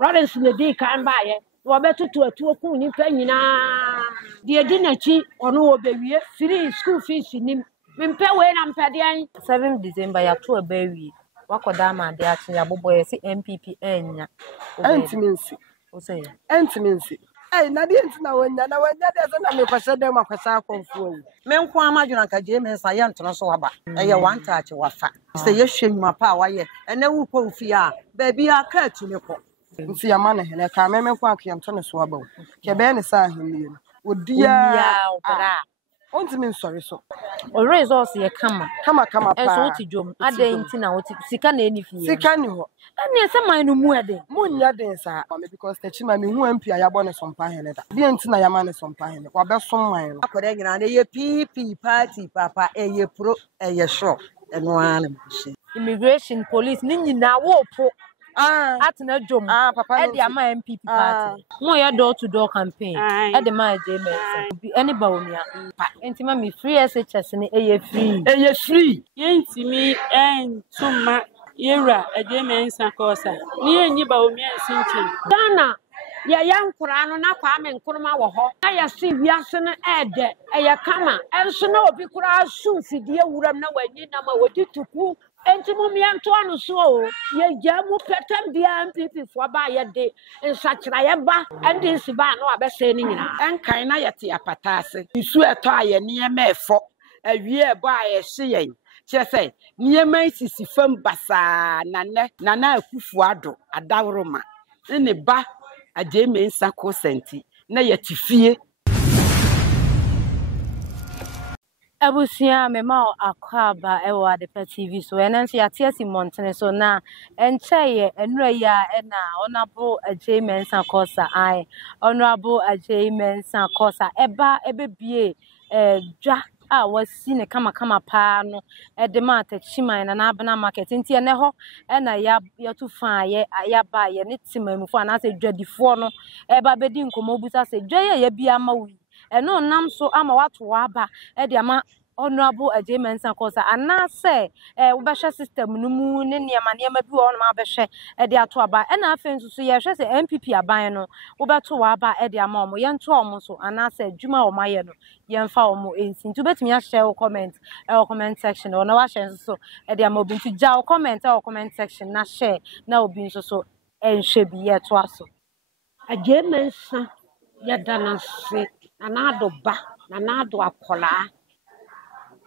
Lawrence ne di kan baye wabetutu atuoku nipa nyina de di nachi ono obewie free school fees nim mempe we na mpede an 7 December ya to abawie wakoda ma de achi ya boboye si MPP enya Entiminsi na de ntina wanya de so na me kwase dem akwasa akonfo me nko amadwuna nka je me nsa ye ntono so waba eye one touch wafa se ye hwemma pa waye ene wu ko ufi a ba bia ka atumi ko nsi ya ma na hele ka me nko akye ntono so waba ke be ne sa ahemie no odia obra ontimi nsori so o resource ye kama pa eso oti dwom aden ntina oti sika na enifi sika ni ho ene se man no mu ade munya den sa because techima me hu ampi ayabo ne sompa hene da de ntina ya ma ne sompa hene wa be som man no akore nyina na ye PP party papa eye pro eye show eno ana mchi immigration police ni nyina wo po atena dwom papa e de ama MPP party mo ya door to door campaign e de ma JMS any ba omia entima me free SHS ni eye free yentimi entuma yera JMS akosa ni enyi ba omia nsinchi Ghana ya yankura no na kwa me nkuruma wo ho na ya se wiase no ede eya kama enso na obi kura asu fidie wuram na wanyi na ma wodi tuku enti mo mianto anu so o ye jamu petem bia MPP fo ba ye de nsakira ye ba ende si ba na abese ni nyina enkan na yete apata ase isu eto aye ne ma efo awie ebo aye hye yen chese niema sisi fam basa nana akufu ado adawroma ne ba ajeme nsa ko senti na yete fie Abusia mema akwaba ewa de TV so enanso ya tiasi montene so na encheye enura ya na honorable JMS Akosa ai honorable JMS Akosa eba ebebie dwa a wasi ne kama pa no de ma tachiman na abana market nti ene ho na ya tu fa ye ya ba ye ne timamufo na se dwadifo no eba bedi nkomo busa se dwa ye bia ma wi eno nam so ama watu waba e de ama honorable JMS Akosa anase wo behwe system no mu ne niema bi wo no ma behwe e de ato aba e na afen so ye hwe se MPP aban no wo beto waba e de ama omo ye nto omo so anase adwuma o maye no ye mfa omo ensi nti betumi a share comment section o na wa share so e de ama obi nti ja comment section na share na obi so enhwe bi ye to aso JMS ya danase anado ba anado akola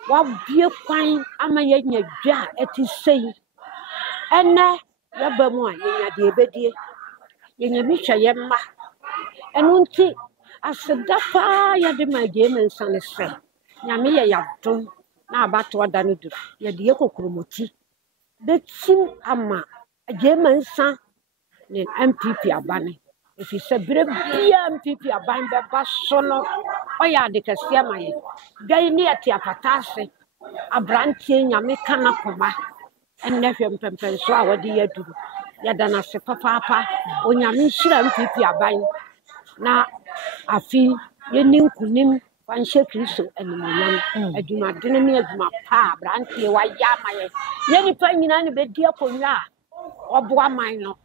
wa bie kwan ama yenya dwa eti sei ene ya ba mu a yenya de ebedie yenya bi hwa ye mma enu nti aseda pa ya de ma JMS ne se nyame ye yadom na abato da no dura ye de yekokromoti betim ama JMS ne MPP abane if you say MPP aban beba so no oya de kase amaye dai ni ati apatase abrantie nyame kana koma enne hwe mpempen so a wode yaduru yada na se papa onyame hira MPP aban na afi yeni nkunim wanhye Kristo animonyam adwumadene ne adwuma pa abrantie wa yamaye yeni pa nyina ne bedi akonwa oboa man no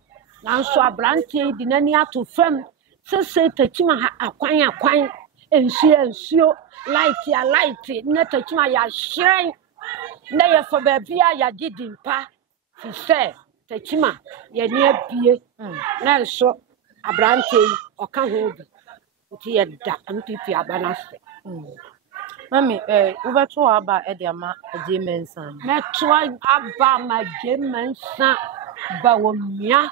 nanso abrantie di nani ato fam sese tachima akwan ensio light ne tachima ya hyen na ye fo ba bia ya gidimpa fi se tachima ye ne abie na nso abrantie oka ho bi nti ye da MPP abanase mami wo beto aba e de ama JMS meto aba ma JMS ba wo mia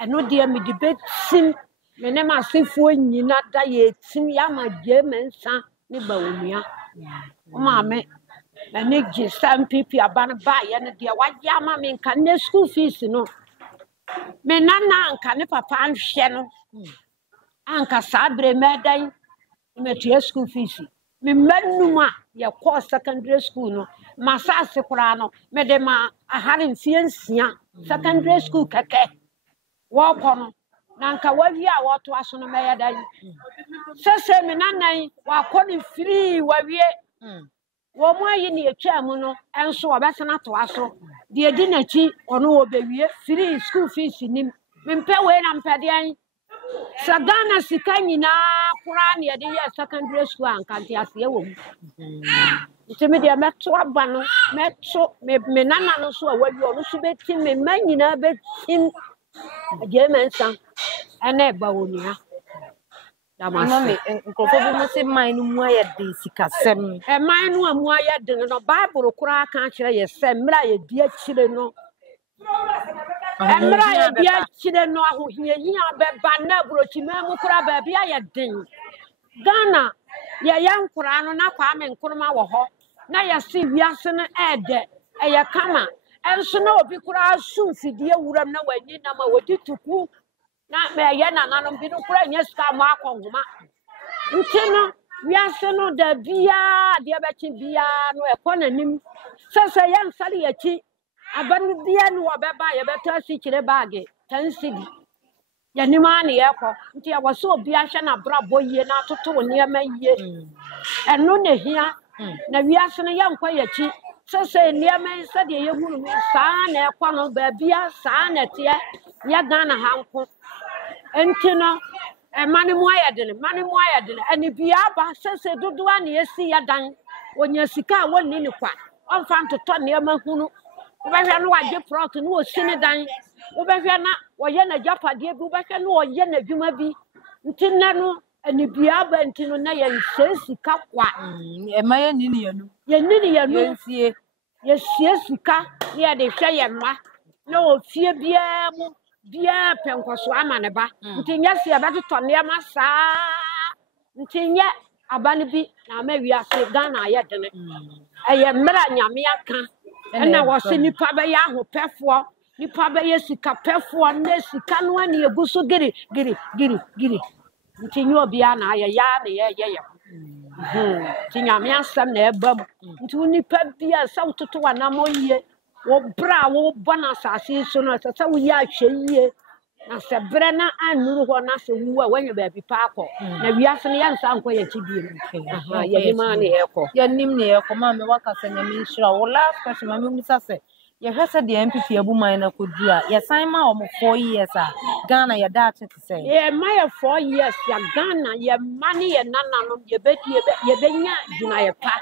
eno de me de betim me ne masefo nyina da ye tim ya ma JMS ne ba wo mia o ma me na ne gi MPP aban ba ye ne de waje ama me nka ne school fees no me nana nka ne papa nhwe no anka sabre medan me tie school fees me manuma ye course secondary school no masase kura no me de ma ahare nsia secondary school keke wo kono nanka wawi a woto aso no meya dan sese me nanan wa koni free wawie wo mo ayi ne etwa mu no enso obesana to aso de edi nachi ono obewie free school fees nim mempɛ wei na mpɛdeɛn sɛ Ghana sika nyinaa koraa ne yɛde yɛ secondary school ankante aseɛ wɔ mu nti me deɛ mɛto aba no mɛto me nana no so a wawi ɔno so bɛtim me mma nyinaa bɛtim agye mensa ɛna ɛba wɔ nua Mami, nkurɔfoɔ bi mo se man no mu ayɛ den sikasɛm. ɛman no a mu ayɛ den no Bible koraa ka kyerɛ yɛ sɛ mmerɛ a yɛdi akyire no mmerɛ a yɛdi akyire no ahohiahia bɛba na aburokyima mu koraa baabi ayɛ den Ghana yɛyɛ nkoraa no na Kwame Nkrumah wɔ hɔ na yɛse wiase no ɛɛdɛ ɛyɛ kama ɛnso na obi koraa so mfidie wuram na w'ani nam a wɔdi tuku na mɛyɛ nananom bi no koraa nyɛ sika mo akɔ nhoma nti no wiase no da biara deɛ bɛkye biara no ɛkɔ n'anim sɛ yɛnsare yɛkyi aba no biara no wɔbɛba yɛbɛtɔ asi kyerɛ baage 10 cedi yɛnim a ne yɛkɔ nti ɛwɔ sɛ obi ahwɛ n'abrabɔ yie na atoto nneɛma yie ɛno na hia na wiase no yɛnkɔ yɛkyi sɛ nneɛma yi sɛdeɛ yɛhunu no saa na ɛkɔ no baabia saa na ɛteɛ nyɛ Ghana ha nko nti no mane mu ayɛ den ɛne bia aba sɛ dodoɔ a ne yɛsi yɛ dan wɔnya sika a wɔnni ne kwa ɔmfa ntotɔ nneɛma hunu wobɛhwɛ no wagye prɔt no wɔsi ne dan wobɛhwɛ na wɔyɛ n'agyapadeɛ bi wobɛhwɛ no wɔyɛ n'adwuma bi nti nnɛ no ɛne bia aba nti no na yɛnhyɛ sika kwa Ɛma yɛnni ne yɛnu. yɛnni ne yɛnu Yɛnsie. yɛsie sika ne yɛde hwɛ yɛn mma na ofie biara mu biara pɛ nkɔso ama ne ba nti nyɛ sɛ yɛbɛtotɔ nneɛma saa nti nyɛ aba no bi na ama wiase Ghana ayɛ dene ɛyɛ mmerɛ a Nyame aka ɛna wɔse nipa bɛyɛ ahopɛfoɔ nipa bɛyɛ sikapɛfoɔ na sika no ani egu so giri nti nyɛ obiara na ayɛ yaa na yɛyɛ yɛ nti Nyame asɛm na ɛba mu nti wo nipa biara sɛ wototo w'anammɔ yie wo bra wo bɔ na asase so no sɛ woyɛ ahwɛ yie na sɛ berɛ na anuru hɔ na sɛ wu a wanya baabi pa akɔ na wiase no yɛnsa nkɔ yɛkyi bio yɛnim a ne yɛkɔ Yɛnim ne yɛkɔ ma me wakasa Nyame nhyira wo last question ma me musa sɛ yɛhwɛ sɛ deɛ MPP abu man na kodu a yɛsan ma ɔmo 4 years a Ghana yɛda ate te sɛ yɛma yɛ 4 years ya Ghana yɛma ne yɛ nananom yɛbɛnya dwumayɛ pa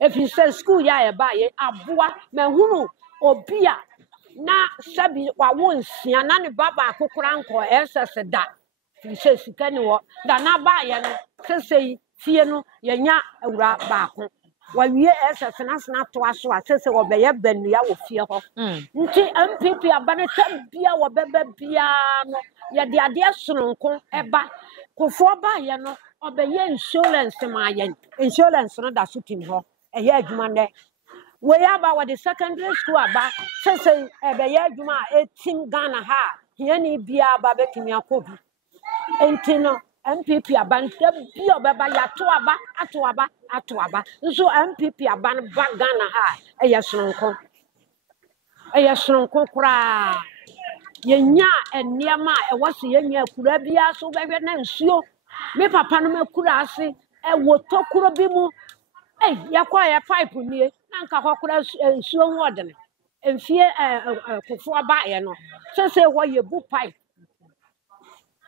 ɛfiri sɛ school yɛ a yɛba yɛ aboa mahunu obi a na sabi wawo nsia na ne ba baako koraa nkɔ ɛsɛsɛ da firi sɛ sika ne wɔ da na baayɛ no sɛsɛ fie no yɛnya awura baako wawie ɛsɛsɛ na sena toa so a sɛsɛ wɔbɛyɛ banua wɔ fie hɔ nti MPP aba no tam bia wɔbɛba biara no yɛde adeɛ sononko ɛba kofoɔ baayɛ no ɔbɛyɛ insurance ma yɛn insurance no da so tim hɔ ɛyɛ adwuma nnɛ we aba with the secondary school aba sɛ ɛbɛyɛ adwuma a ɛtim Ghana ha hiani bia aba bɛtumi akɔ bi enti no MPP aba nta bi ɔbɛba yɛato aba nso MPP aba no ba Ghana ha ɛyɛ soronko koraa yɛnya nneɛma a ɛwɔ sɛ yɛnya akura biara so bɛhwɛ na nsuo me papa no makura ase ɛwɔ tokuro bi mu yɛkɔ yɛ pipe nie na nka hɔ kora nsuo ho ɔdene mfie kofoɔ baeɛ no sɛ hɔ yɛ bu pipe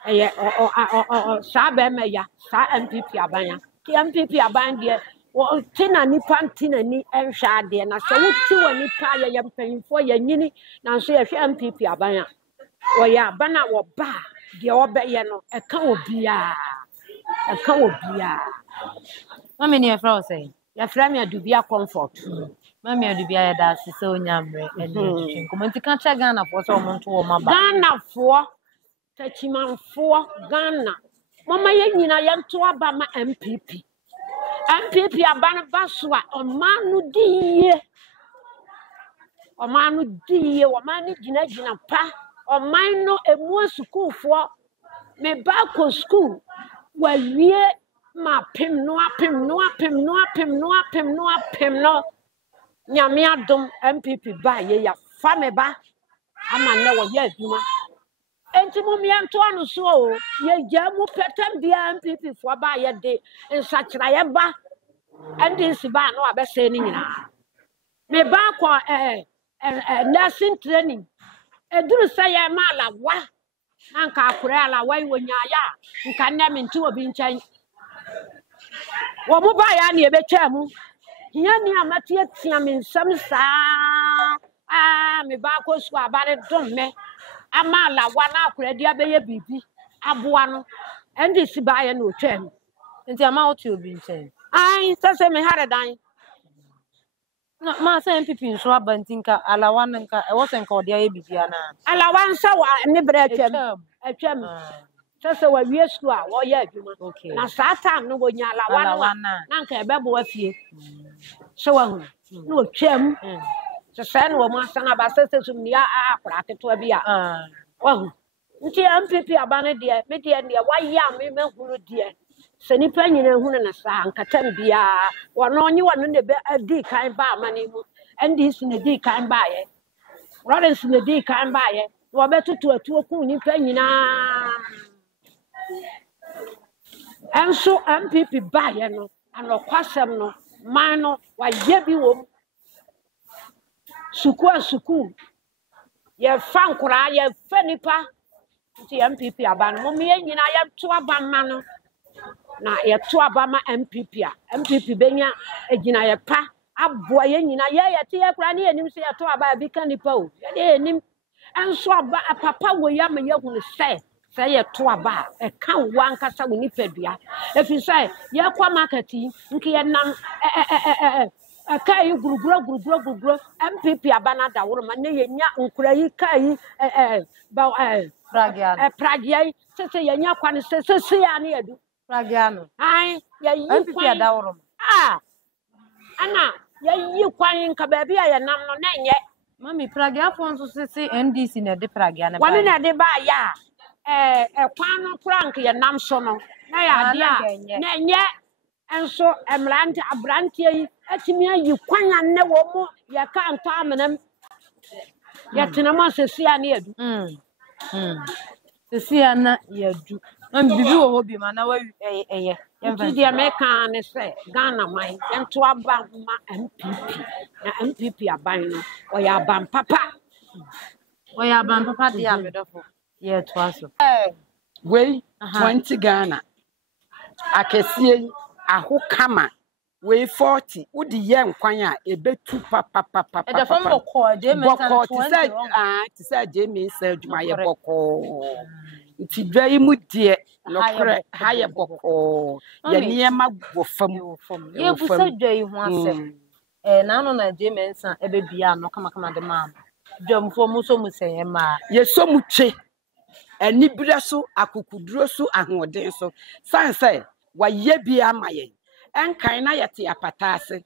ɛyɛ saa bɛrima ya saa MPP aban ya ti MPP aban deɛ wɔte na nipa nte n'ani nhwɛ adeɛ na sɛ wote wɔ nipa yɛyɛ mpanyinfoɔ yɛnyini na nso yɛhwɛ MPP aban a wɔyɛ aban a wɔba deɛ wɔbɛyɛ no ɛka wɔ biara Mami ne yɛfrɛ wo sɛ yɛfrɛ me Adubia Comfort Mami Adubia yɛda ase sɛ onyammerɛ ɛne twetwe nkɔmmɔ nti ka kyerɛ Ghanafoɔ sɛ ɔmo nto wɔ ma ba Ghanafoɔ tachimanfoɔ Ghana mama yɛ nyina yɛnto aba ma MPP aba no ba so a ɔman no di yie ɔman no gyina pa ɔman no emu sukuufoɔ me ba kɔ school wawie ma pem no Nyame adom MPP ba ye ya fa me ba ama na wo ye adwuma enti mo mianto anu so o ye gya mu petam bia MPP fo ba ye de nsakira ye ba ndc ba no abese ni nyina me ba ko nursing training eduru say ye ma la wa nanka akure ala wai wonyaya nka nne me nti obi nkyɛn wo mo ba ya na ebetwa mu hia ni amatie tia me nsam saa me ba ko su abare dom me ama ala wa na akure dia beye bibi aboa no endi si ba ya na otwa mu nti ama otu obi nkyɛn ai sese me hare dan na ma sɛ MPP nso abantinka alawa nka ɛwɔ sɛ nka ɔde ayɛ bibia na ala wa nsa wa ne bere atwam sese wa wie su a wo ya adwuma na saa time no wonya ala wa na nka ebebo afie so wa hu na otwam sese no mo asana ba sese sum ni akora ketewa bi a wa hu nti MPP abane de me de ne wa ya me huru de se nipa nyina hu na saa nkatam bia wono onye wono ne be adi kan ba amane mu NDC ne di kan ba ye Lawrence ne di kan ba ye wo betutu atuo ku nipa nyina enso MPP ba ye no anokwasem no man no wa ye bi wom suku ye fa nkura ye fa nipa nti MPP aba no me nyina ye to aba ma no na ye to aba ma MPP benya egina ye pa aboa ye nyina ye te ye kura ne enim se ye to aba bi ka nipa o ye de enim enso aba papa wo ya me ye hu se ye to aba e ka wan kasa wo nipa dua efi se ye kwa market nki ye nam kai guruguro MPP aba na da woro ma ne ye nya nkura yi kai pragia se ye nya kwa ne se ya ne edu pragia no ai ye yi MPP ada woro ana ye yi kwan nka ba bia ye nam no na nye mami pragia fo nso se NDC na de pragia na ba wani na de ba ya kwan no prank ye nam so no na ya de a na nye enso abrantie yi atimi ayi kwan anne wo mo ye ka nto amenam ye tenama sesia na edu sesia na yadu bibi wo ho bi ma na wa eye nti dia me ka ne se Ghana man ento aba ma MPP na MPP aban no o ya aban papa dia medofo ye to aso we 20 Ghana akesie aho kama we 40 udi ye nkwan a ebetu papa e da fam bokọ je me san 20 ti say je me say djuma ye bokọ nti dwa yi mu de lokre ha ye bokọ ye niema go fam ye bu sa dwa yi ho asem na no na je me san e be bia no kama de ma dwamfo mu so mu seye ma ye so mu twe ani bire so akukuduro so ahoden so san say wa ye bia ma ye enkan na yete apata ase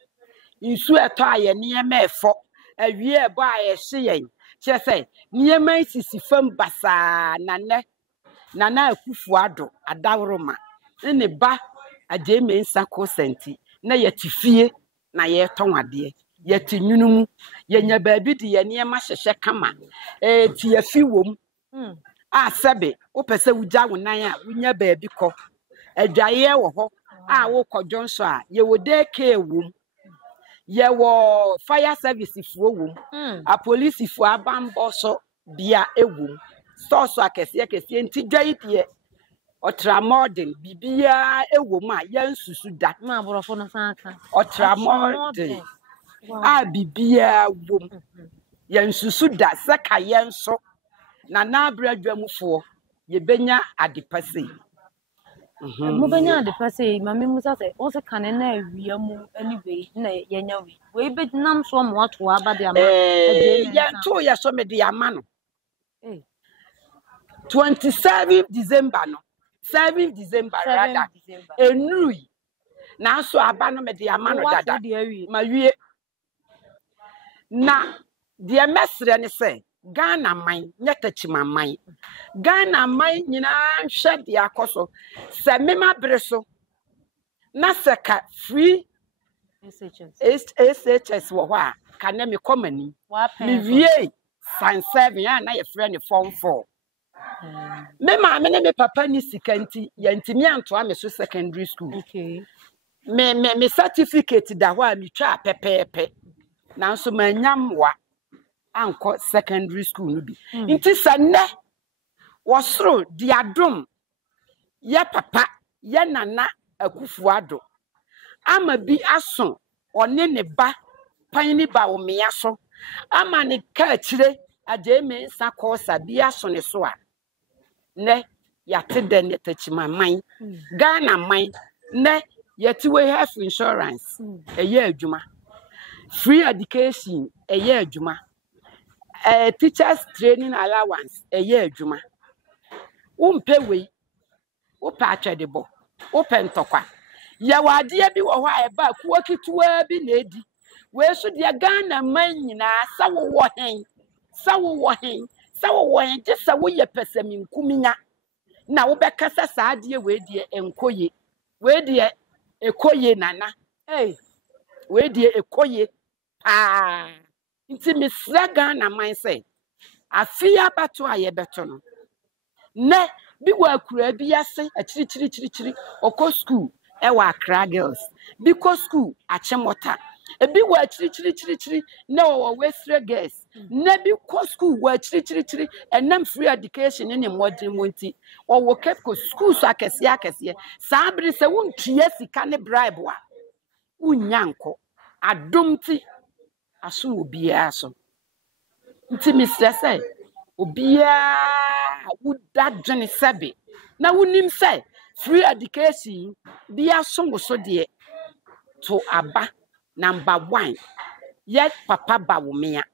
nsu eto aye niema efo awie ebo aye hye yen che say niema sisi fam basa nana akufu ado adawroma ne ba ademe nsako senti na yete fie na ye tonwade yete nwunumu yenya baabi de ye niema hyehye kama ti yafi wom a sebe wo pese wugya wonan a wunya baabi kɔ adwaye wo ho a wo kɔdwon so a ye wo deke wom ye wo fire service fuo wom a police fuo abambo so bia ewom so akese nti dwai de otramodin bibia ewom a yansusu da ma borofo no sanka otramodin a bibia wom yansusu da saka yenso na abradwamfo ye benya adepase mo benya adepase mami musa se o se kane na awia mu anyway na yenya we be nam so mo ato aba de ama ya to ya so me de ama no 27 December no 7 December rather enui na so aba no me de ama no dada ma wie na de mesre ne se Ghana man nyatachima man Ghana man nyina hwe de akoso se mema bere so na seka free SHS wo ho a ka na me komani me wie san 7 ya na ye frɛ ne form 4 me ma me ne me papa ni sikanti yantimi anto ame so secondary school me certificate da ho a me twa pepepe nanso manyamwa anko secondary school no bi nti sanne Wasro di adom ye papa ye nana Akufo-Addo ama bi aso one ne ba pani ba wo me aso ama ne ka kire Ajay Kosa bi aso ne so a ne yate de ne tachimaman Ghana man ne yeti we health insurance eye adwuma free education eye adwuma teachers training allowance eye adwuma umpe we upa atwedebo upe ntokwa ya wade bi wo ho a ba kuwa kituwa bi na edi we so de Ghana man nyina sawo wo hen just sawo ye pesami nkuminya na wo bekasa saade we de enkoye we de ekoye nana we de ekoye nti misra Ghana man say afia bato aye beto no ne bi wa kura bi ase achiri oko school e wa Accra girls because school achemota e bi wa achiri ne wo Western girls ne bi ko school wa achiri enam free education ne modern monti o wo kepo school so akese sabri se wontua sika ne bribe wa unyanko adomti aso obia so nti Mr. say obia wuda dwene sebe na wunim say free education bia so so de to aba number 1 yet papa ba wo mea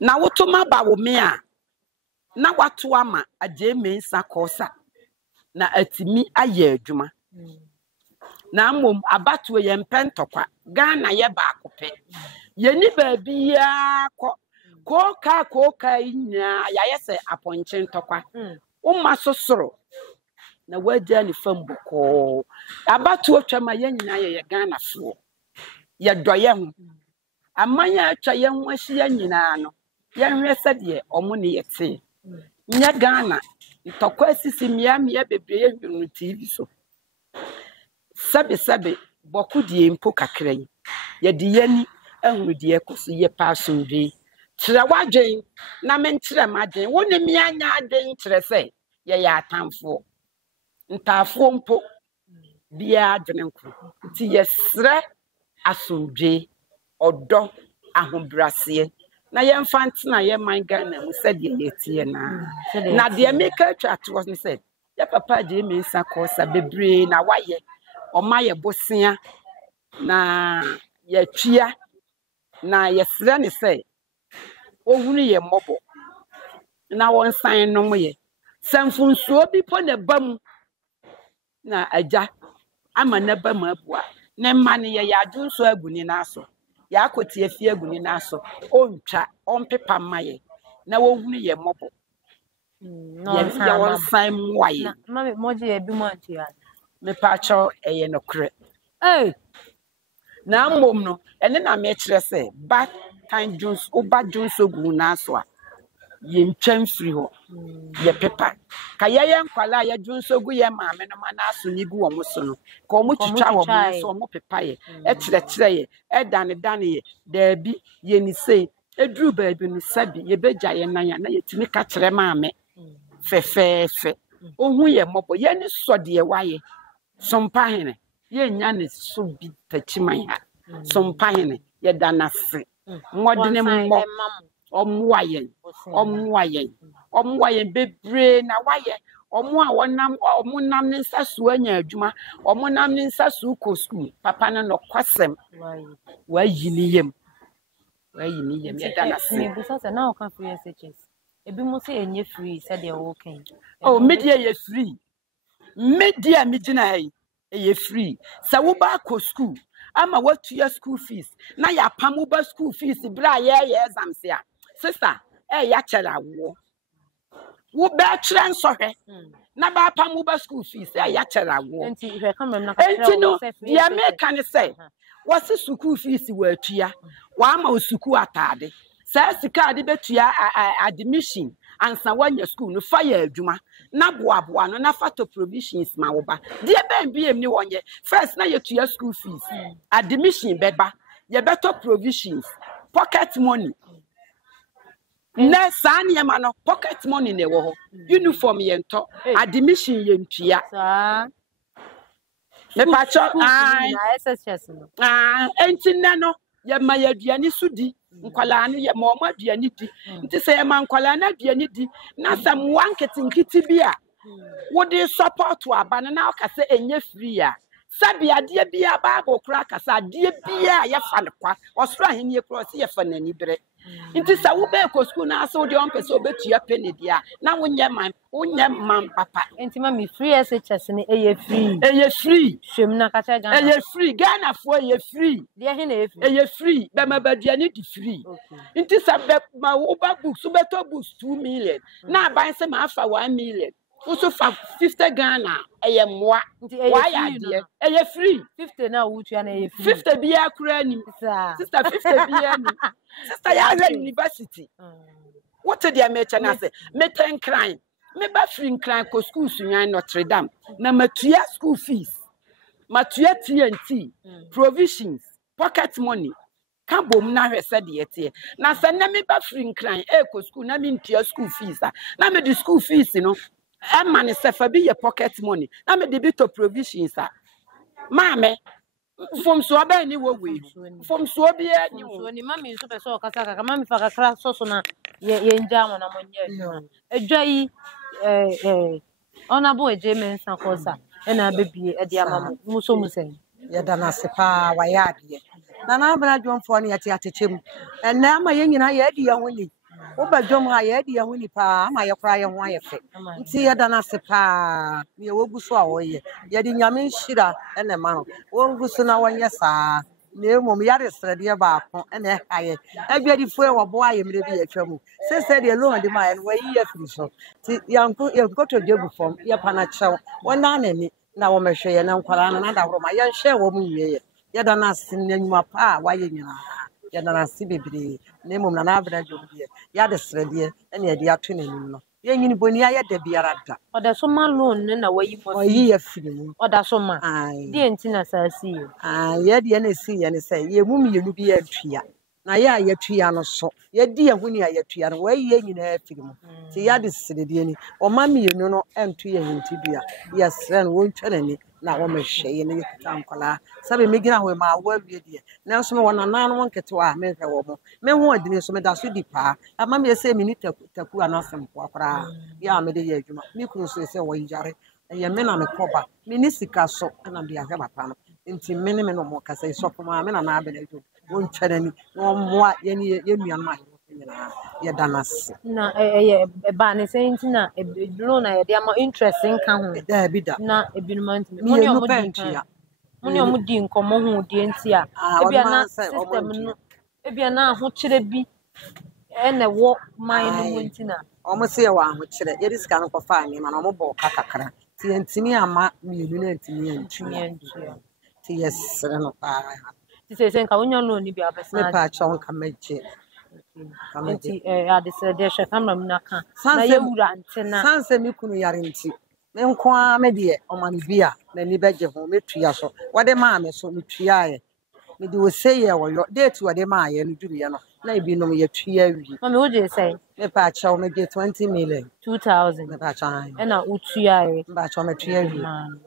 na wotoma ba wo mea na wato ama Ajay Kosa na atimi aye adwuma na mom abato ye mpentokwa Ghana ye ba akope ye ni ba bia koka nya ya yese aponche ntokwa umma sosoro na wadia ni famboko abato atwama ye nyina ye Ghana fo ye doye ho amanya atwa ye ho ahia nyina no ye hwese de omo ne yete nya Ghana ntokwa sisi miamia bebre ye hwenu TV so sabe boku die mpo kakran ye de yani ahuru die koso ye pasumdwe tira wadwen na mentira madwen woni mi anya adwen tire se ye ya atamfo ntafo mpo bia adwen nko ti yesre asumdwe odo ahobrase na ye mfante na ye man Ghana mu se de yetie na de make chat was me said ya papa Ajay Kosa bebre na waye oma ye bosia na ye twia na yesre ne se ohunu ye mobo na won san no ye sanfunsuo bi po ne bam na aja ama na bam abua ne ma ne ye yadunso aguni na so ya akoti afie aguni na so ontwa onpepa maye na wohunu ye mobo ya won san mwaye na mama moji ye bi mo antia me pacho eye no kre na mom no ene na me kire se ba kan Jones oba Jones ogu na so a ye ntwan firi ho ye pepa ka ye nkwala ye Jones ogu ye maame no ma na aso ni gu wo mo so no ka o mo twitwa wo mo so o mo pepa ye e kire ye e dane ye da bi ye ni sei eduru ba bi no sabi ye begya ye nan ya na ye timi ka kire maame fe ohu ye mobo ye ni so de ye waye sompa hene ye nya ne so bi tachiman ha sompa hene ye danase modene mo omwayen bebre na waye omo a wonam omonam ne nsaso anya adwuma omonam ne nsaso ko school papa no kwasem wayi ni yem ye danase me busa se na o kan free SHS ebi mo se enye free said they wo kan media ye free media mi gina hai ye free sa wo ba ko school ama watu ya school fees na ya pamu ba school fees bra ye exams ya sister ya chere awo wo ba chere nsohwe na ba pamu ba school fees ya chere awo enti hwe kan mem na ka enti no the American say wasi school fees wa atua wa ama school atade sa sika ade betua admission ansa wanya school no fire adwuma na boaboa no na fato provisions ma wo ba de ben biem ni wonye first na yetua school fees admission beba ye better provisions pocket money na saa nneɛma no pocket money na ɛwɔ hɔ uniform yɛntɔ admission yɛntua saa mepacho na SSS no enti nne no yɛma yɛaduane so di nkwalaa no yɛ ma ɔmo aduane di nti sɛ yɛma nkwalaa no aduane di na sɛ mmoa nketenkete bi a wode support aba no na ɔka sɛ ɛnyɛ free a sabi adeɛ bia Bible kora kasa adeɛ bia yɛfa no kwa ɔsoro ahenni kora sɛ yɛfa n'ani bere nti sɛ wo bɛɛ kɔ school na asɛ wode ɔmpɛ sɛ obetua penny dia na wonyɛ man papa nti ma me free SHS ne ɛyɛ free hwem na ka kyerɛ Ghana ɛyɛ free Ghana fo ɛyɛ free deɛ he na ɛyɛ free bɛma baduane di free nti sɛ bɛ ma wo ba books wo bɛtɔ books 2 million na aban sɛ ma afa 1 million also for 50 Ghana ɛyɛ mmoa why adeɛ ɛyɛ free 50 na wotua na ɛyɛ free 50 bia kura ni sister 50 bia ni sister ya hwɛ university what the mecha na say meten crime me ba free crime ko school sunyan Notre Dame na matua school fees matua TNT provisions pocket money ka bom na hwɛ sɛ de yɛte na sɛ na me ba free crime ko school na me ntua school fees na me the school fees no man is a your pocket money. Na me debit to provisions. Mame, from so be any way. From so be any ni mami so person kasa ka mami fa kakra so so na ye nja mo na mo nya edwa yi ona bo eje men san kosa e na bebie e dia mama mu so mu sen ye da na sepa wa ya ade na bra dwomfo ne yete atechem en na ma ye nyina ye ade ye honi wo ba dwom ha ye ade ye honi pa ama ye kra ye ho ayefe nti ye da na sepa me wo guso a wo ye ye di nyame nhira ene ma no wo guso na wonye saa na mom yare srede ba ko ene haye adwadi fo e wo bo aye mre bi ye twam se de lo ande ma ye no wa yi afiri so ti yanko to degu fom ye pana chew wona nani na wo mehwe ye na nkwara na da horo ma ye hwe wo mu ye ye da na sin n'anyuma pa wa ye nyina ye da na si bebre na mom na abra dwom ye ya de srede ene ye de ato nanim no ye nyini boni aye da biara da oda so ma loan ne na wayi mo ye afiri mu oda so ma die ntina sa si ye de na si ye ne say ye mu mienu bi atua na ye ayatua no so ye di ehuni ayatua no wayi ye nyina afiri mu ti ya de srede ni o ma mienu no entu ye hintidua ye sre no wontwa nani na wo mehwe ye ne tankola sabe megina ho ma wo awie die na so me wona nan no nketewa me hwe wo mo me ho adini so me da so di pa ama me se me ni taku anasem po akra ya me de ye adwuma me kunu so se wo yare ye me na me koba me ni sika so na de ahwe papa no nti me ne me no mo kasa so po ma me na na abena adwo wo ntwanani no moa ye ni ye nuan ma ye danas na ba ne say ntina ebiro na ye de ama interest nka ho da bi da na ebinumant me no pentia Muni omudi nkomo hu die ntia ebia na system no ebia na ho kire bi ene wo man no mu ntina omo se ye wa ho kire ye disika no kofa ani ma na omo bo kakakra ti ntimi ama mienu na ntimi antua ti yesre no pa ti se nka wonya lo ni bi abesa me pa chon ka meje nti ade se de hwe kamra mu na ka na ye wura ntina sanse mi kunu yare nti me nko a me de omani bia na ni beje ho metua so wode ma me so metua ye me de wo seye wo yo date wode ma ye no duru ye no na ebinom ye tua wi mama wo je say me pa chaw me ge 20 million 2000 me pa chaw e na utua ye me pa chaw me tua wi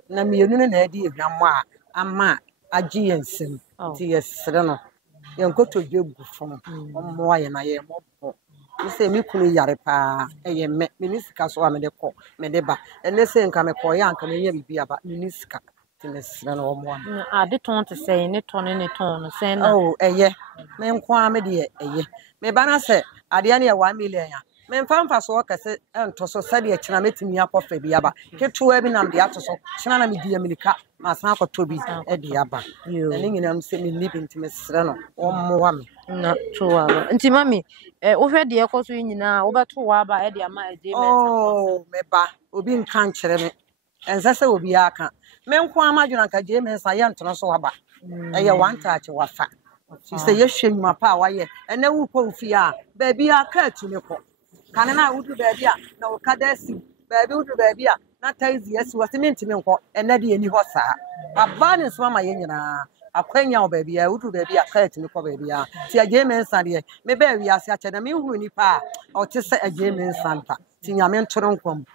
na me yenu na adi ehwamo a ama agi yensem ti yesre no ye nkoto dwegu fom ommo ye na ye mobbo se mi kunu yare pa eye me nisika so amede ko me de ba ene se nka me ko ya nka me nya bibi aba nisika ti mesre no mo an ade ton te se ne ton no se na eye me nko a me de eye me ba na se ade ya ne 1 million ya me mfa so ka se ento so se de kina metimi akofa bi aba ketuwa bi nam de ato so kina na me di aminika ma san akoto bi e de aba ene nyina se me libi nti mesre no o mo me na tuwa nti mami wo hwe de ekoso nyina wo beto wa aba e de ama eje me ba obi nkan kire me ense se obi aka me nko amadwuna nka je me sa ye ntono so waba eye one touch wafa si se ye hwe nyuma pa waye ene wu ko fi a ba bi aka atu me ko kane na wudu ba bi a na wo kada si ba bi wudu ba bi a na taizi esi wase me ntime nko ene de eni ho saa aba ne so ma ye nyina akwanya wo baby a wudu baby a kite me ko baby a ti agye mensa de me ba wi ase ache na me huru nipa a o te se agye mensa nta ti nyame ntoro nkom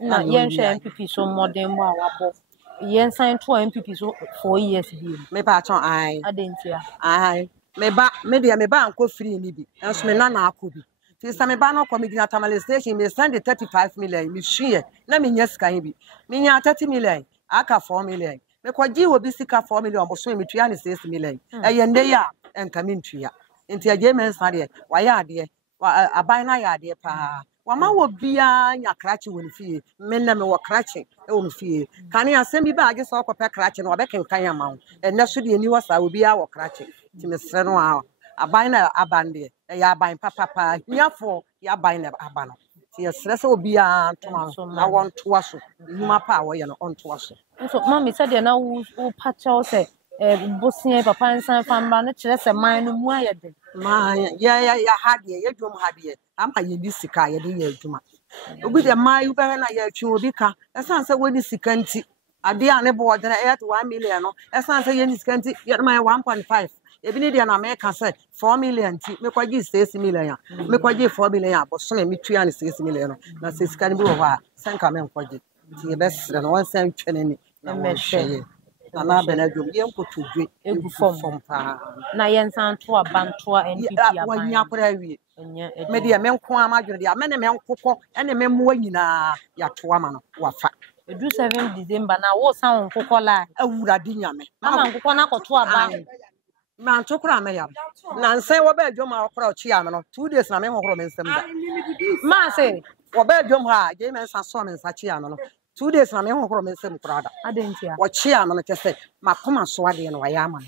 na yen hwe MPP so modern mu a wabo yen sign to MPP so 4 years bi me ba chon ai adentia ai me de me ba anko free ni bi enso me na akobi ti sa me ba no ko me gina Tamale station me send 35 million me hwie na me nya sika bi me nya 30 million aka 4 million me kwaji wo bi sika 4 million bo so me tua ne 6 million ye nde ya enka me ntua nti agye mensa de wa ya de aban na ya de pa wama wo bia nya krache wo nfie me na me wo krache e wo nfie kan ya sem bi ba age so kope krache no obekan kan ya mawo enne so de ni wasa wo bia wo krache ti me sre no a aban na abande ya aban papa nyafo ya aban na abano ti ya sre so bia ntoma na won toa so nyuma pa wo ye no on toa so so mama said na wo pacha say bosia papa nsan famba no kire se man no mu ayede man ya hade ya dwom hade ampa ye di sika ye de ya adwuma obi de man yu be na ya atwi obi ka esan se woni sika nti ade a ne bo de na 1 million no esan se ye ni sika nti ye man 1.5 ebi ne de na me ka se 4 million nti me kwaji 6 million me kwaji 4 million aboso me tua ne 6 million no na se sika ne bi wo ha senka me nkwaji ti ye besre no wan san twene ni na me hweye na benadum yen kotodwe egu fom pa na yen san to abanto NPP aban wanya kora wie me de me nko amadwene de me ne me nkokọ ene me mmoa nyina ya to ama no wafa edu 7 December na wo san nkokọ la awurade nyame ama nkokọ na koto aban man to kora me ya na nsen wo ba adwom a okora ochi am no 2 days na me hokoro me nsem da ma se wo ba adwom ha je me nsa so me nsa chi am no 2 days na me hokoro me nsem kurada adentia wo chi am no tese makoma so ade no wa ya ama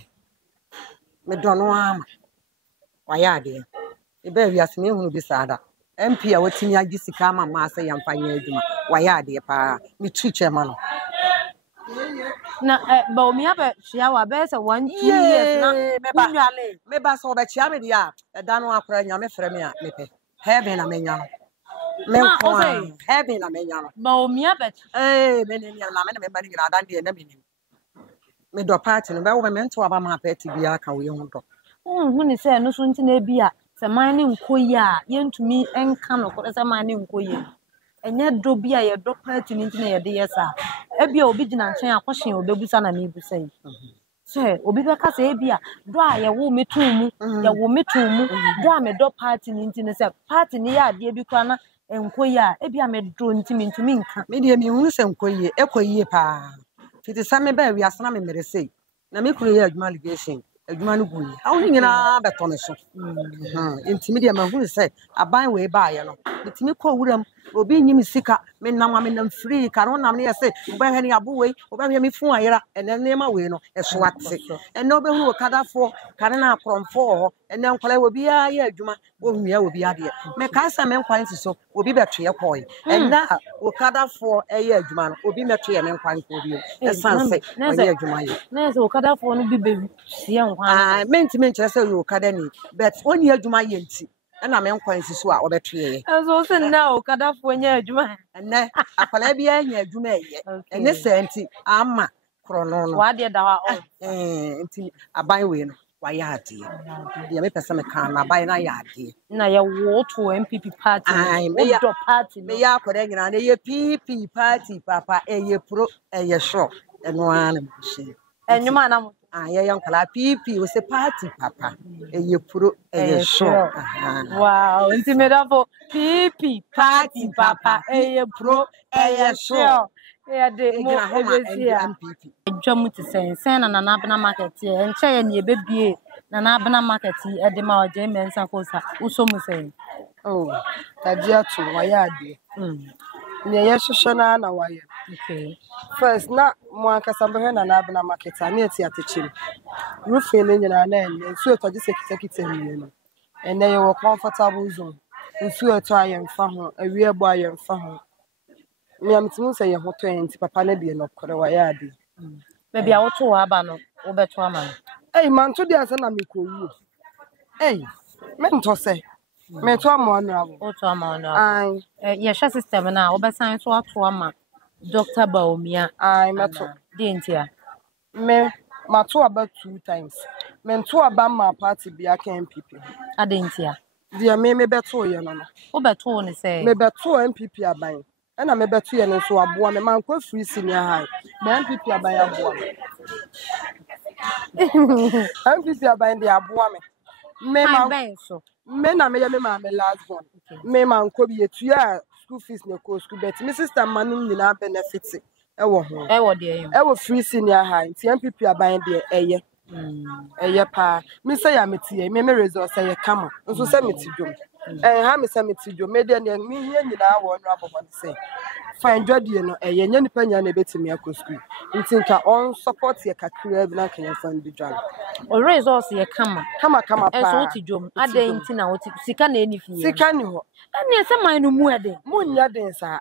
me dono ama wa ya ade e ba wi aseme hunu bi saada MP a watimi agi sika ama ma ase yamfanya adwuma wa ya ade pa me tu chema no na ba omi aba chia wa be se 1-2 years na unwale me ba so ba chia me dia e da no akora nya me frɛ me a me pe heaven na me nya no me ko heaven na me nya no ba omi aba me ne nya na me ba ni gra dan de na me ni me do party no ba wo me nto aba ma party bia ka wo ye ho do hu ni se no so nti na bia se man ne nkoyi a yentumi enka no ko se man ne nkoyi enye do bia ye do party ni nti na ye de yesa ebia obi gina nchen akwhyen obebusa na mebusa yi se obi beka se ebia do a ye wo metum do a me do party ni nti ne se party ni ya de bi kwa na enkoyi a ebia me do nti me ntumi nka me de me hu se nkoyi ekoyi pa fiti sa me ba wi asana me mere sei na me kuru ye adwuma allegation adwuma no gu awu nyina beto ne so ntimi de ma hu se aban we ba ye no ntimi ko wuram obi nyimi sika me nam free karo nam ne yese oba hwe ne abo we oba hwe me fu ayera ene nema we no eso ate ene oba hu okadafo kare na akromfo ho ene nkola obi ya ye adwuma wo hwia obi ade me ka sa me nkwan so obi beto ye koy ene okadafo eye adwuma no obi meto ye me nkwan ko obi esanse ye adwuma ye na se okadafo no bi be sie nkwan mentimi nkyere se yo okada ni but oni adwuma ye nti na me nkwan so a obeto ye so se na okadafo nya adwuma ene akwala bia anya adwuma ye ene senti ama krono no wa de da wa nti aban we no wa ya ade ya me pese me kan na aban na ya ade na ye wo to MPP party me do party me ya akwala nyina na ye PP party papa ye pro ye sure eno ana me shi enwuma na mo ye yankala PP we say party papa ye pro ye sure wow nti me da fo PP party papa ye pro ye sure ya de mo MPP edwam ti sen na abena market e nche ye ne bebie na abena market e de ma oje mensa kosa uso mu sen tadia to waya ade ne ye hwehwe na waya okay first na mo akasa behwe na abena market ani eti atechim roofing ne nyina na enne nsu etoje sekita ni no enne ye wo comfortable zone nsu eto ayemfa ho awie bo ayemfa ho me am timu se ye ho to enti papa na de no kore waya ade baby a wo to aba no wo beto ama man to dia se na me ko wu me nto se me to ama honorable wo to ama honorable ye hwa system na wo be san so to ama Dr. Baomia me to de ntia me Mato about 2 times. Mento about my party be a MPP. Adentia. Dear me beto ye no. Obeto ne say. Me beto MPP aban. And I me beto ye no so aboa me man ko free senior high. Me MPP aban aboa. MPP aban de aboa me. Me man so. Me na me ma me last born. Me man ko bi etua school fees ne ko school bet. Me sister manum nyina benefit. Ewo ho. Ewo de em. Ewo free senior high. Ti MPP aban de eye. Eye pa. Me say ya metie. Me result say ye kama. Nso say meti dwom. Ha me say meti dwom. Me de ne me hia nyina wo no abobon say. Fine dwadie no eye nya nipa nya na betimi akọ school. Ntinka on support ye kakra bi na kan ye fan bi dwan. O result ye kama. Kama pa. Eso oti dwom. Ade nti na oti sika na eni fie. Sika ni ho. Ene se man no mu ade. Mu nya den sa.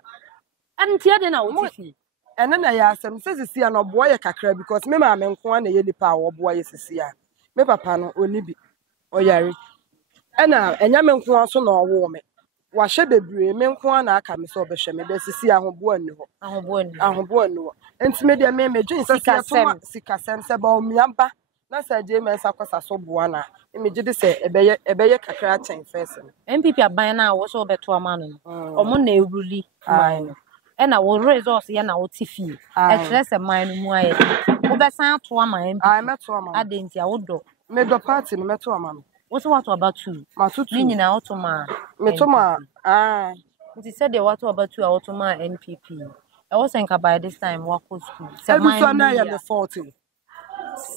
Anti ade na oti fie. Ene na ya asem se sisi ya no boy ye kakra because me ma me nko na ye nipa a wo boy ye sisi ya. Me papa no oni bi. Oyare. Ena enya me nko so na owo me. Wa hye bebre me nko na aka me so obehwe me be sisi ahobo ani ho. Ahobo ani ho. Enti me de me dwen se sika sem se ba omiaba na sa je me sa kwasa so boa na. Me gide se ebeye kakra chen first. MPP aban na wo so beto amano. Omo na ewuli man. Ena wo results ye na wo ti fie. E kire se man no mu aye. Wo be san to ama MPP. Ai meto ama. Adentia wo do. Me do party no meto ama no. Wo so what about 2? Ma tutu. Ni nyina wo to ma. Meto ma. Nti said they what about 2 what to ma NPP. I was think by this time work school. Se man na ya me 40.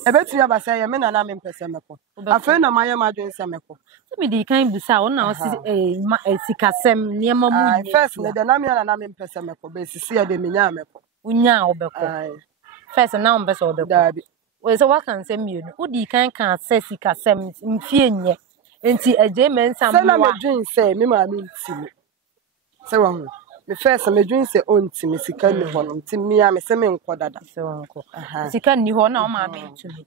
Ebeti ya ba say ya me na me mpese meko. Afa na maye ma dwen se meko. So me di kan busa wo na wo sikasem niema mu nyi. First ne de na me na me mpese meko be sisi ya de me nya meko. Unya obeko. First na wo mpese obeko. Dabi. We say what can say me no. Wo di kan say sikasem mfie nye. Enti aje mensam se na me dwen se me ma me ntimi. Se wa hu. Me first me dwen se onti me sika ni ho no ntimi ya me se me nkọ dada. Se wa nkọ. Sika ni ho na o ma me ntumi.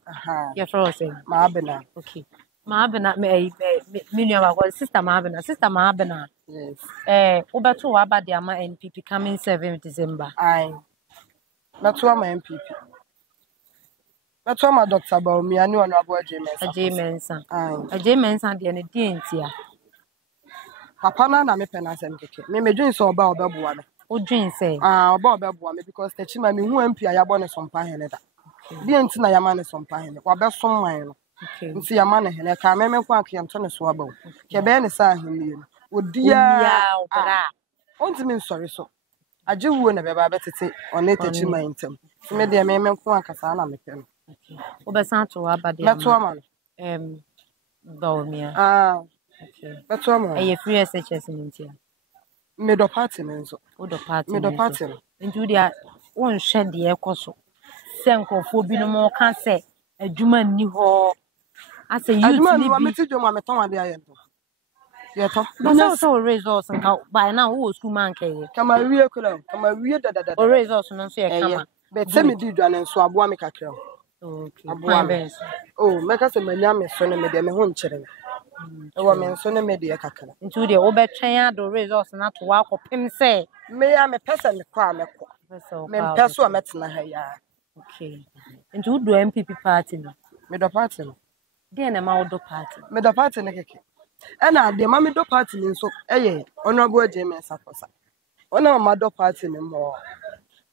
Ye fro say. Ma abena. Okay. Ma abena me nua ba ko sister ma abena. Yes. Wo beto wa ba de ama NPP coming 7 December. Ai. Beto ama NPP. Beto ama Dr. Baomi ani ono abo Mensa. Aje Mensa de ne di entia. Papa na me pena asem keke. Me dwen se oba obeboa me. O dwen se. Oba obeboa me because techi ma me hu ampi ayabo ne sompa hene da. Bi enti na yama ne sompa hene. Wa be som man no. Okay. Nti yama ne hene ka me kwa akento ne so aba. Ke be ne sa hene no. Odia obra. Onti me sorry so. Aje wuo na be ba betete one techi ma ntem. Me de me kwa akasa na me peno. Okay. O be san to aba de. Beto ama. Baomia. Okay. Beto ama. E free SHS ntia. Me do party menzo. O do party. Me do party. Nti dia won hwe de ekoso. Se nkofo bi no mo ka se adwuma nni ho. Ase youth ni bi. Adwuma me ti dwuma me ton ade ayento. Ye to. But so results nka by now wo school man kai. Kama wiye kula. Kama wiye dada. O results no so ye kama. But se me di dwane nso aboa me kakra. Okay. Aboa me. Oh, meka se manya me so ne me de me ho nkyere me. Ewa me nso ne me de kakra. Nti de wo betwen ado results na to wa kopem se me ya me pesa me kwa me ko. Me peso a metena ha ya. Okay. Nti wo do MPP party no. Me do party no. De na ma wo do party. Me do party ne keke. E na de ma me do party ni nso eye honorable Ajayi Sakosa. Ona ma do party ni mo.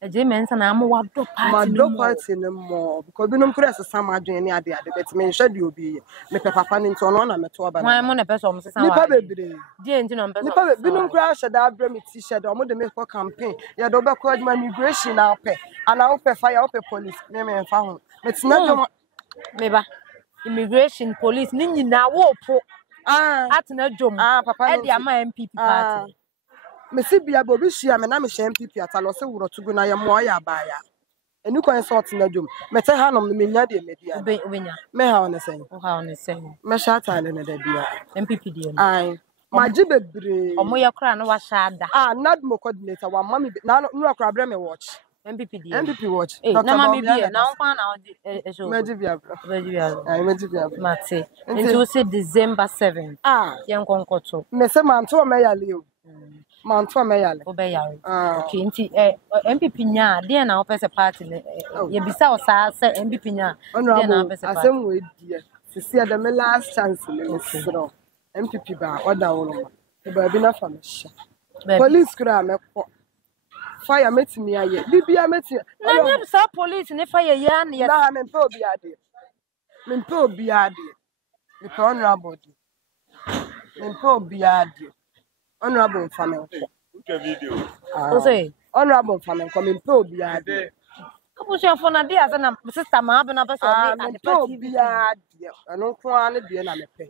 Ajayi Mensa na ma wa do party. Ma do party ni mo because bi no press sama adwen ni ade bet me nhwe de obi me papa ni nti ono na me to aba. Wan mo na person mo sesa wa. Nipa bebre. Die nti no person. Nipa bi no kura hye da abra me t-shirt omo de me ko campaign. Ye do be ko adwuma immigration na pe. Ana wo pe fire wo pe police me mfa ho. Me tina dwuma me ba immigration police ni nyina wo po. Atena dwom. Papa e de ama MPP party. Me si bia bo bi hia me na me hye MPP atalo se wuro tugu na ye mo ya ba ya. Eni kwan se otena dwom. Me te ha no me nya de media. Obenya. Me ha on sen. O ha on sen. Me sha atale na da bia. MPP de. Ai. Maji bebre. Omo ye kra na wa sha ada. Nadmo coordinator wa mama na no akra bra me watch. MPP de. MPP watch. Na mama bia na won na so. Maji bia bra. Ai maji bia bra. Mate. Nti o se December 7. Ye nkonkoto. Me se man to me ya leo. Mantua Mayale. Obeyari. Ah, Okay, nti MPP nya de na opese party ne yebisa o sa se MPP nya de na Honorable, opese as party. I'm with dear. See, the last chance in the MPP bar, or down. The baby not from police crime. Fire met me. Libya met me. Na nya sa police ne fire ya na Now I'm in Pobiadi. Minpo Biadi. The honorable. Minpo Biadi. Honorable family. o say Honorable family coming Pobiadi. kabusia for na dia na sister ma be na person ne ade Minpo party Biadi. I don't want to be an amepe.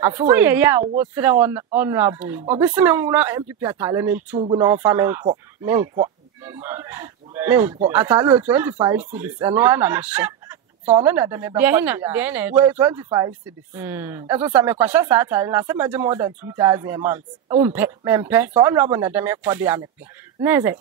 I feel fire ya wo sere honorable. obisi me nwura MPP atale ne ntungu na onfa menko atale 25 cedis eno ana me hye so no na de me be kwa we 25 cedis eso sa me kwahye sa atale na se maje more than 2000 a month mempe so honorable na de me kwa de amepe na se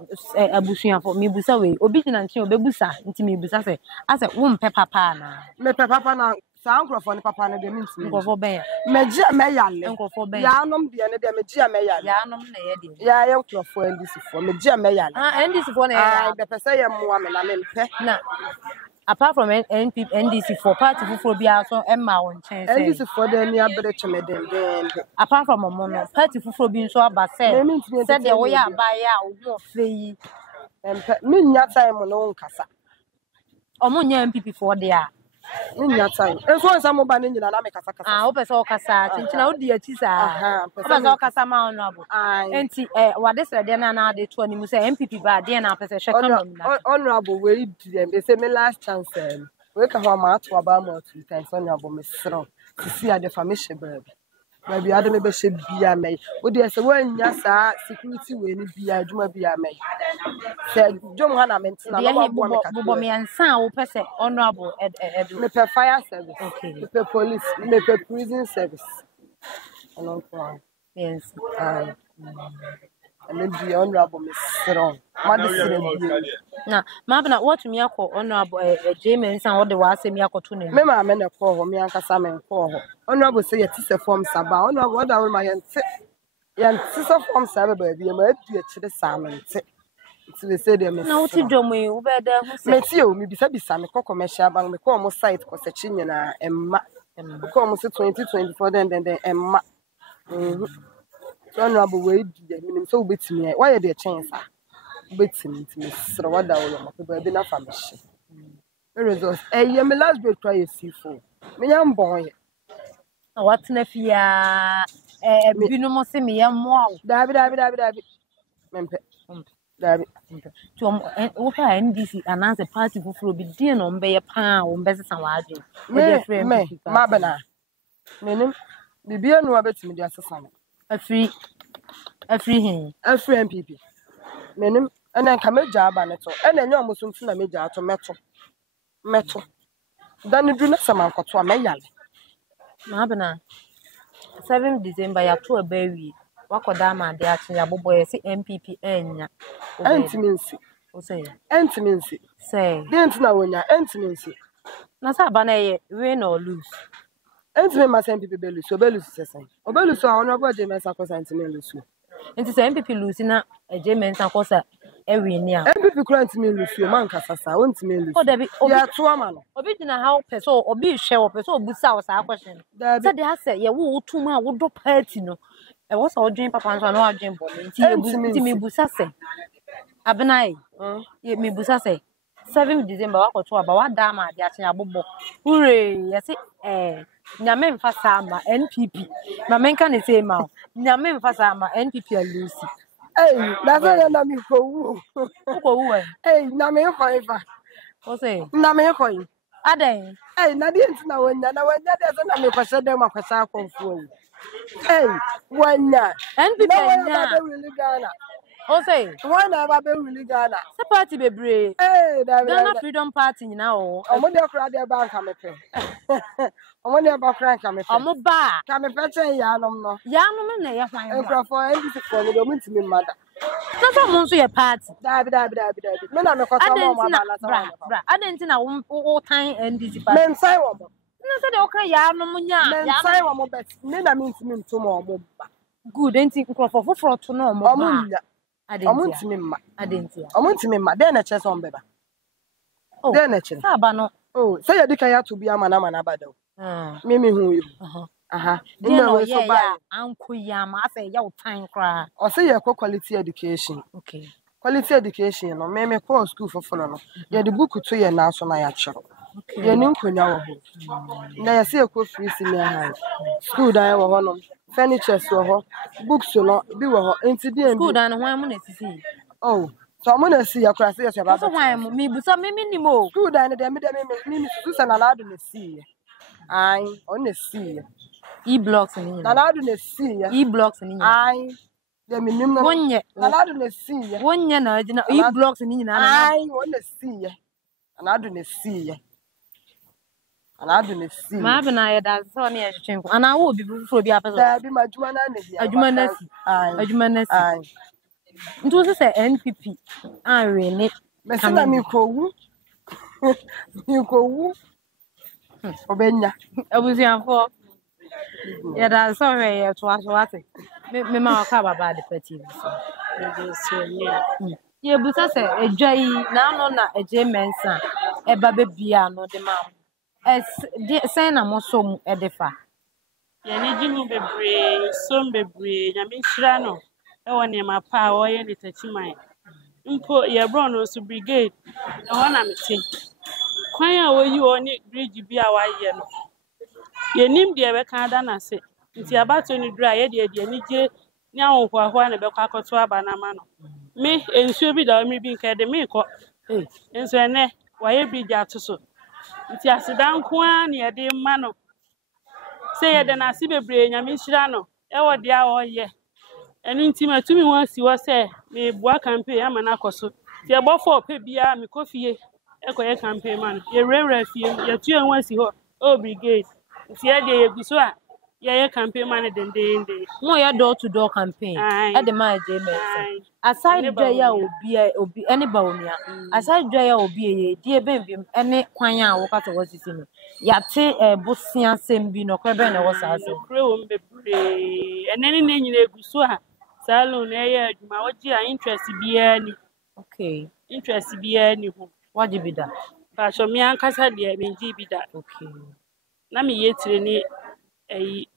abusuan for me busa we obi gina nche obebusa nti me busa se ase wo mpe papa na me pe papa na sa nkrofo ne papa ne de me ntimi nkofo ben meje me yale nkofo ben ya anom de ne de meje me yale ya anom na ye de ya ye nkrofo ndisi fo meje me yale NDC for na be pese ye moa me na mempe na apart from NDC for party fufuo bia so emma won chen say ndisi fo de ni abere cheme den apart from omo no party fufuo bi nso aba say said the way aba ya obi ofeyi me nya time no nkasa omo nya MPP for there me nya time enso nsa mo ba ne nyina na me kasa o pese o kasa chinchina o di achi sa o pese o kasa ma honorable enti wade sere de na de to animu say MPP ba de na pese hwe kan na honorable we di dem they say me last chance we ka ho ma ato aba ma 2 times honorable me sro sisi ade fa me hye baby ade me be hye bia me wo de say wanya sa security we ni bia adwuma bia me say jom ha na me ntina na wa bo me ka bo me ansa wo pese honorable me pe fire service okay me pe police me pe prison service along for yes and then the honorable me strong na ma bana what me akọ honorable James and what the wa say me akoto ne me ma me na call ho me ankasa me call ho honorable say yet is a form saba honorable what that my yan tisa form saba baby ma adu akire samenti ti we say dem na uti dwomo yi wo be da hu say me ti o me bisa me commercial bank me call mo site ko sechi nyina emma call mo say 2024 then emma honorable we di minim so betimi why you dey chance betimi me sro wada wo mo pe be na family results ye me last break try C4 me yam bon ye na what na fia binu mo se me yam mo dabi mempe dabi to wo fa NDC announce party fufuro bi die no mbe ye pa wo mbe sesa wa adwe me ma bana menim bibia no abetimi dia sesa no afri hin afri MPP menim ana nka meja aba ne to ana enye omusumfu na meja ato meto dan du na sama nkoto a meyale ma bana 7 December ya to abawi wakoda ma de achi ya bobo ye si MPP enya entiminsi o say entiminsi say didn't na wonya entiminsi na sa bana ye win or lose entimin ma MPP belus sesen obelus a honorable James akosa entimin lusu enti say MPP lose na James akosa ewi ni a MPP kura entimin lusu man kasasa entimin lusu o debi ya to ama no obi dina how person obi hwe wo person obusa wo sa question say dey say ye wo tuma a wo do party no e wo sa odwen papa nso na odwen bo nti me busa se abenai ye me busa se 7 December wakoto aba wada ma de achen abobo ure ye se nyame mfa sama NPP ma menka ne say ma nyame mfa sama NPP a Lucy na say na mi ko wu na me ko ifa o say na me ko yi adan na de ntina wanya de so na me ko hye dem akwasa akonfo wanya NPP nya Ghana o say why na ba be really Ghana se party bebre Ghana Freedom Party nyina o omo de kura de bank amepe omo de ba kura ka mepe omo ba ka mepe chen ya nom no na ye hwan enkrofo ndisi ko no mo ntimi mada na so mo nso ye party dabi me na me ko so mo ma na sa bra adenti na wo tan NDC party men sai wo mo na se de okra ya no munya men sai wo mo bet me na me ntimi nto mo ba good enti nkrofo foforo to no mo ba Omunya. Omuntimi mma. adentia Omuntimi mma. Den na chese on beba. oh Den na chese. sa ba no Oh, say you dika ya to bi ama na bada. Me hu you. Aha. Nna we so ba anko ya ma say ya utan kra O say you quality education. okay Quality education no me call school for no. Ye the book to ye na so na ya chero. Ye ni nkonya wo ho. Na ye say ekọ free senior high. School dan wo ho no. Furniture so ho. Books no bi wo ho. Enti bi school dan ho am na sisi oh, so I'm gonna see your class. Yes, about so why me bu so me ni mo school dan dem me Susan na do na see. Ai, on na see. e blocks ni Na do na see. e blocks ni Ai, dem nim na. wonye Na do na see. wonye na agina e blocks ni nyina na Ai, on na see. Na do na see. Na do na see. ma be na ye da so na ye twetwe ana wo bi fufuro bi apeso Da bi majuma na na hia. adwuma na si Ai. adwuma na si Ai. ntu so say NPP anwe ni Me se na mi ko wu. Mi ko wu. Obenya. abusianfo ye da so we ye to aso ate me ma ka baba de pati so ye busa se edwai na no na eje mensa e ba be bia no de ma sen na mo so mu edefa ye ni jimu bebre som bebre na me hira no e woni ma pa wo ye ni tachiman mpo ye bro no so brigade e wona me tin kwan a wo yi oni bridge bi a wa ye no ye nim de be kan da na se nti abato ni dura ye de ni je ni awon kwa kwa na be kwa akoto aba na ma no me ensuo bi da mi bi nka de me ko enso ene wa ye bridge atoso nti asidan ko a na ye de ma no se ye de na si bebre nya me hira no e wo de a wo ye enu nti matumi won si wo se me bua campaign ama na akoso ti e bofo pe bia me kofie e ko ye campaign man ye rewra fie ye tu en wasi ho o brigade nti e de ye guso a ye campaign man dendende mo ye door to door campaign e de ma je mensa aside dwa ya obi ene ba omia aside dwa ya obi ye die bembem ene kwan a wo kata wasisi no ya te bosia sembi no kwebe na wo sa ase kure wo mbebre enene ne nyina eguso a salon na ye adwuma wo gi a interest bia ni okay interest bia ni ho wajibida ba so mi ankasa de me gi bida okay na me yetire ni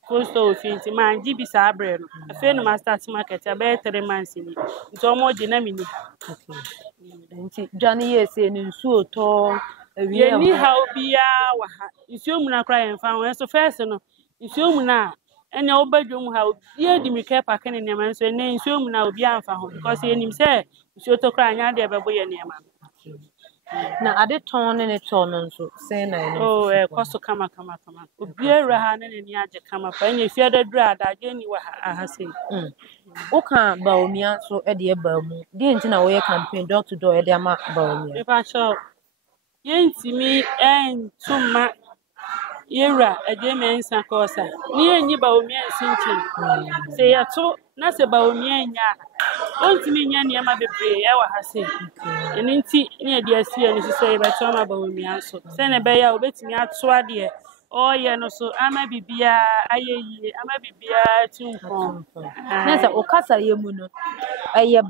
coastal office man gi bi sa abre no afi no master market about 3 months ni nto mo di na me ni okay nti dwane ye se ni nsuo to ye ni how bia wa ha nsuo mu na kra ye mfa ho so first no nsuo mu na ene obadwom ha ye di mi ke pack ne nema nso ene nsuo mu na obi amfa ho because ye nim se nsuo to kra anya de bebo ye nema na ade ton ne ton nso se na ene oh koso kama obi era ha ne ni age kama pa enya fie da dura da je ni wa ha se oka ba omia so e de ba mu de nti na wo ye campaign door to door e de ama ba omia me pa cho ye ntimi entuma yera eje mensa kosa ni enyi ba omia nsinchi se ya to na se ba omia nya ontimi nya ne ma bebre e wa ha se eni nti ne ade asie ni so e ba to ma ba omia so se ne be ya obetimi ato ade o ye no so ama bibia ayeyi ama bibia tunfon na se okasa ye mu no eye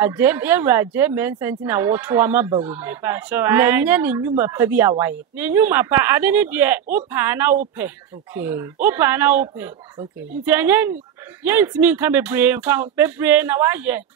aje mensa nti na wo to ama ba omia pa so na nya ne nyuma pa bi awaye ni nyuma pa ade ne de upa na upe okay upa na upe okay nti enye ye ntimi nka bebre mfa bebre na waye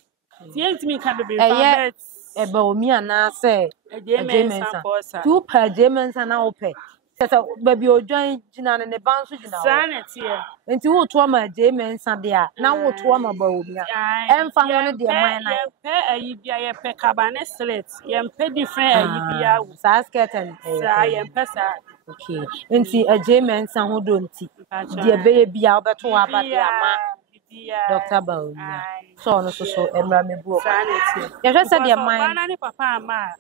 nti ye ntimi nka bebre mfa bet e ba omia na se eje mensa kosa tu pa je mensa na upe sesa baby odwan gina ne ba nso gina wo sanity nti wo to ma je mensa de a na wo to ma ba omia emfa ho ne de man na pe ayi bia ye pe kabane slit ye pe different ayi bia sa skirt and sa ye pe sa okay nti je mensa ho do nti de be bia obeto wa ba de ama Dr. Baumia so no so emra mebu sanity ye hwe se de man bana ni papa ama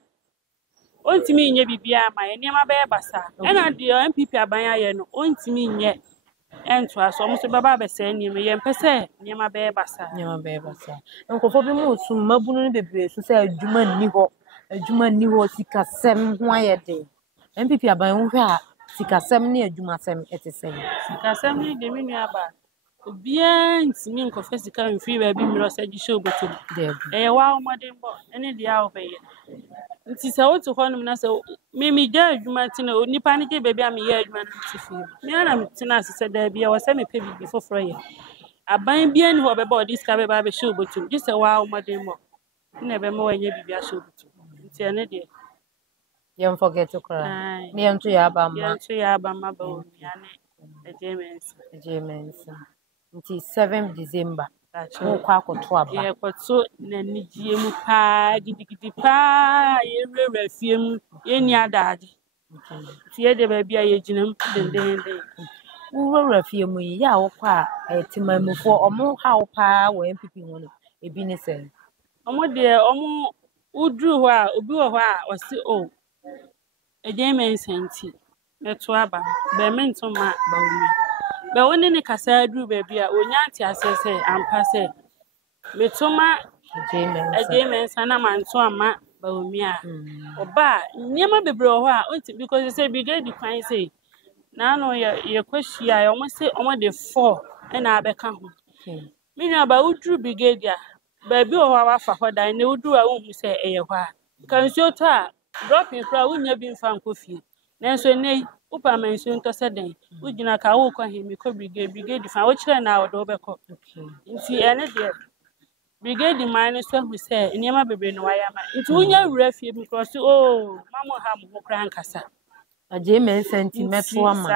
ontimi nye bibia ama ye niam ba basa ena de MPP aban aye no ontimi nye ento aso mo so baba be se niam ye mpese niam ba basa nkofo bi mu sum mabunu ne bebre so se adwuma ni ho sikasem ho ayede MPP aban ho hwe a sikasem ne adwuma sem etesem sikasem ni de menu aba Obia ntimi nkɔfa sika mfiri baabi mmiri ɔsɛ gye hyɛ obotom. Ɛyɛ wa ɔmɔdenbɔ ɛne deɛ a wɔbɛyɛ. Nti sɛ wotu hɔnom na sɛ me gya adwuma te na onipa ne gye baabi a meyɛ adwuma no te fie. Me ana metena ase sɛ daa bia wɔsɛ mepɛ bibi foforɔ yɛ. Aban bia ne hɔ bɛba ɔde sika bɛba abɛhyɛ obotom. Gye sɛ wa ɔmɔdenbɔ. Na ɛbɛma wɔnyɛ bibi ahyɛ obotom. Nti ɛne deɛ. Yɛn forget to cry. Ne yɛn to yɛ aba ma. Yɛn to yɛ aba ma ba omia ne James. Nti 7 December. Mo kwa akɔto aba. Yɛkɔto na nigye mu paa gidigidi paa yɛwura fie mu yɛni adaade. Nti yɛde baabi a yɛgyina mu dendenden. Wura fie mu yi ya wokɔ a timamufoɔ ɔmo ha wo paa wɔ MPP ho no ebi ne sɛ. Ɔmo deɛ ɔmo uduru hɔ a obi wɔ hɔ a ɔse o James nti meto aba bɛ mento ma ba omi. Bɛ woni ne kasa aduru baabi a onya ante asɛ sɛ ampa sɛ meto ma James na manto ama ba omi a oba nyema bebre wɔ hɔ a onti because say brigade kwan say na no ye kwahia ɔmo se ɔmo de 4 na abɛka ho. Me nua ba uduru brigade a baabi wɔ hɔ a wafa hɔ dan na uduru a wohu sɛ ɛyɛ hɔ a kansuo to a dropping fra wonya bi mfa nkofie. Nanso nei upa mansuo nto sɛ den wogina ka wo kɔ he me kɔ brigade fa wo kyerɛ na wo do bɛkɔ. Nti ɛne deɛ brigade man ne so hu sɛ nneɛma bebre no wayɛ ma. Nti wonya wura fie bi kɔ so o mamo ha mo kra nkasa. James nti meto ama.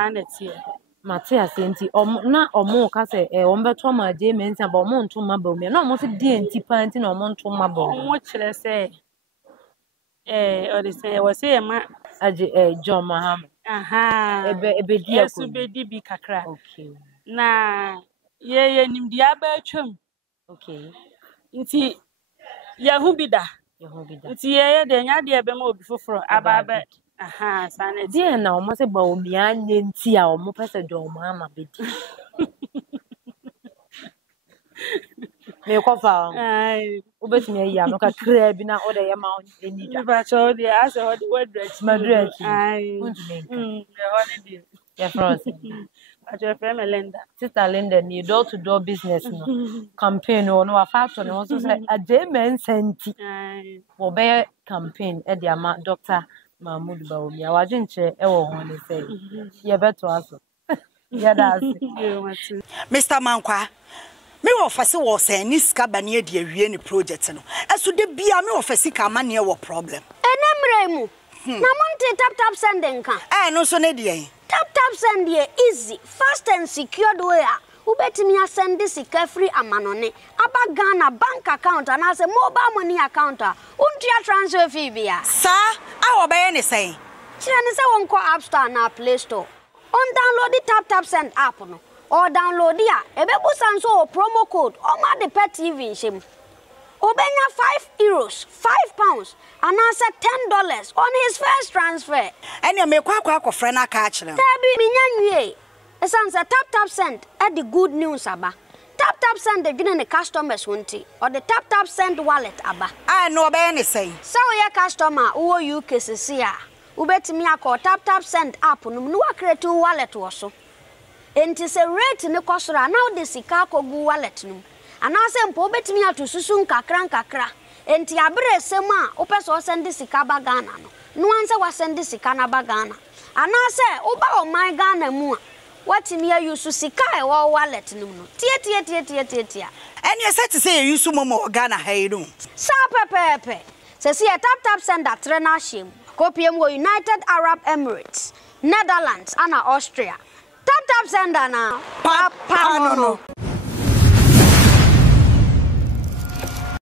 Mate ase nti na ɔmo ka sɛ ɔmo bɛto ama James aba ɔmo nto ma ba omi na ɔmo se die nti pa nti na ɔmo nto ma ba. Ɔmo kyerɛ sɛ ɔde sɛ wɔ sɛ yɛ ma John Mahama. Ebe di akɔ. Yesu bedi bi kakra. Okay. Na ye nimdi aba atwam. Okay. Nti yahu bi da. Nti ye de nya de ebe ma obi foforo aba sana di na omo se ba omi anye nti a omo pese John Mahama bedi. Me kofa. Ubetimi ayi ano kakra bi na ode ye ma eni da. Ba cho de ase ho de wadrech. Madrech. Yeah, Frost. Ajo fe me Linda. Sister Linda ni door to door business no. Campaign no wa factor no so say James senti. Wo be campaign e de ama Dr. Mahmoud Baomi. Awaje nche e wo ho ne say. Ye beto aso. Ya da ase. Mr. Mankwa me ofase wo say ni sika bane e de awie ni project no. Eso de bia me ofase ka ma ne wo problem. Enemre mu. Na monte tap sending ka. No so ne de Tap send here easy, fast and secured way. Ubetimi send this free amanone. Aba Ghana bank account and as a mobile money account. Untia transfer fee bia. Sir, I obey any say. Chine say won call App Store na Play Store. On download the tap send app no. Or download dia. Ebebu sanso promo code. Oma the pet TV shim. Obenya €5, £5, and answer $10 on his first transfer. And you make kwa friend a catch them. Tabi minyanwe. Esanse tap send at the good news aba. Tap send the gina the customers won't or the tap send wallet aba. I know about any say. So your customer who you cases here. Ubetimi akọ tap send app no no create wallet woso. Enti se rate ne kosora now the sika kogu wallet no. Anase mpo betimi atosusu nkakra enti abere sem a opeso send sika ba Ghana no anse wa send sika na ba Ghana anase oba o my Ghana mu a watimi ayusu sika e wo wallet no tie and you said to say you use momo Ghana haydo sa pepepe se si tap send that trena shim kopiem wo United Arab Emirates Netherlands and Austria tap send na papa no